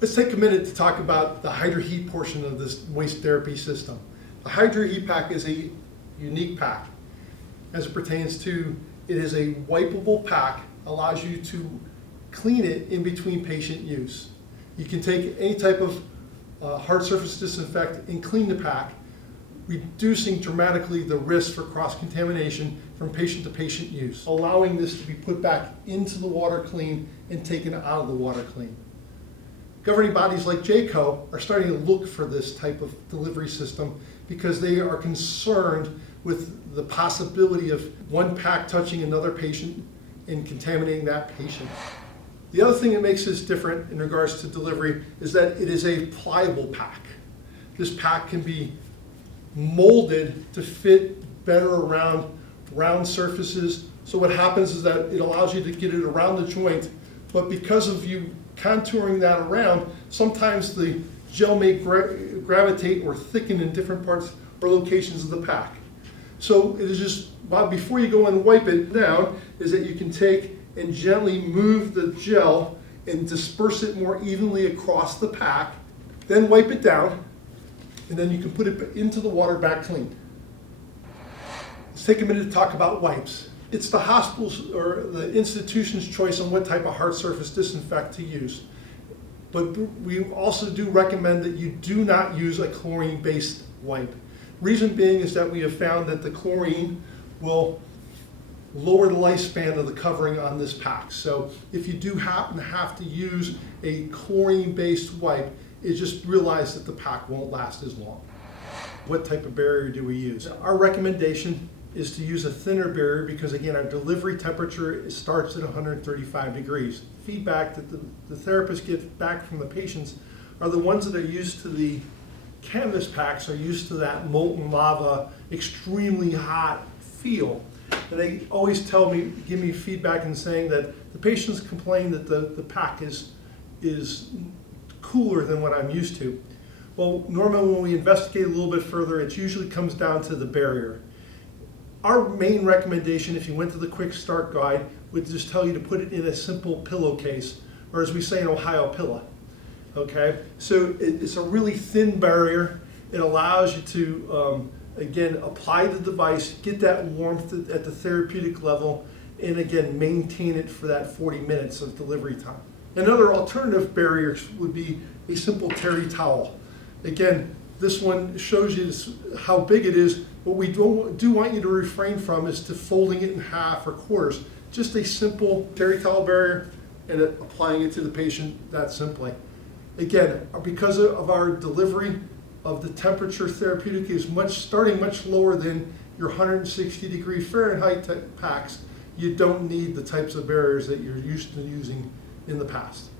Let's take a minute to talk about the HydraHeat portion of this moist therapy system. The HydraHeat pack is a unique pack as it pertains to, it is a wipeable pack, allows you to clean it in between patient use. You can take any type of hard surface disinfectant and clean the pack, reducing dramatically the risk for cross-contamination from patient to patient use, allowing this to be put back into the water clean and taken out of the water clean. Governing bodies like JCO are starting to look for this type of delivery system because they are concerned with the possibility of one pack touching another patient and contaminating that patient. The other thing that makes this different in regards to delivery is that it is a pliable pack. This pack can be molded to fit better around round surfaces. So what happens is that it allows you to get it around the joint, but because of you contouring that around, sometimes the gel may gravitate or thicken in different parts or locations of the pack. So it is just, before you go and wipe it down, is that you can take and gently move the gel and disperse it more evenly across the pack, then wipe it down, and then you can put it into the water back clean. Let's take a minute to talk about wipes. It's the hospital's or the institution's choice on what type of hard surface disinfectant to use. But we also do recommend that you do not use a chlorine-based wipe. Reason being is that we have found that the chlorine will lower the lifespan of the covering on this pack. So if you do happen to have to use a chlorine-based wipe, just realize that the pack won't last as long. What type of barrier do we use? Our recommendation is to use a thinner barrier because, again, our delivery temperature starts at 135 degrees. Feedback that the therapists get back from the patients are the ones that are used to the canvas packs, are used to that molten lava, extremely hot feel. And they always give me feedback and saying that the patients complain that the pack is cooler than what I'm used to. Well, normally when we investigate a little bit further, it usually comes down to the barrier. Our main recommendation, if you went to the quick start guide, would just tell you to put it in a simple pillowcase, or as we say in Ohio, pillow. Okay, so it's a really thin barrier. It allows you to, again, apply the device, get that warmth at the therapeutic level, and again, maintain it for that 40 minutes of delivery time. Another alternative barrier would be a simple terry towel. Again, this one shows you how big it is. What we do want you to refrain from is to folding it in half or quarters. Just a simple terry towel barrier and applying it to the patient that simply. Again, because of our delivery of the temperature therapeutic is starting much lower than your 160 degree Fahrenheit type packs, you don't need the types of barriers that you're used to using in the past.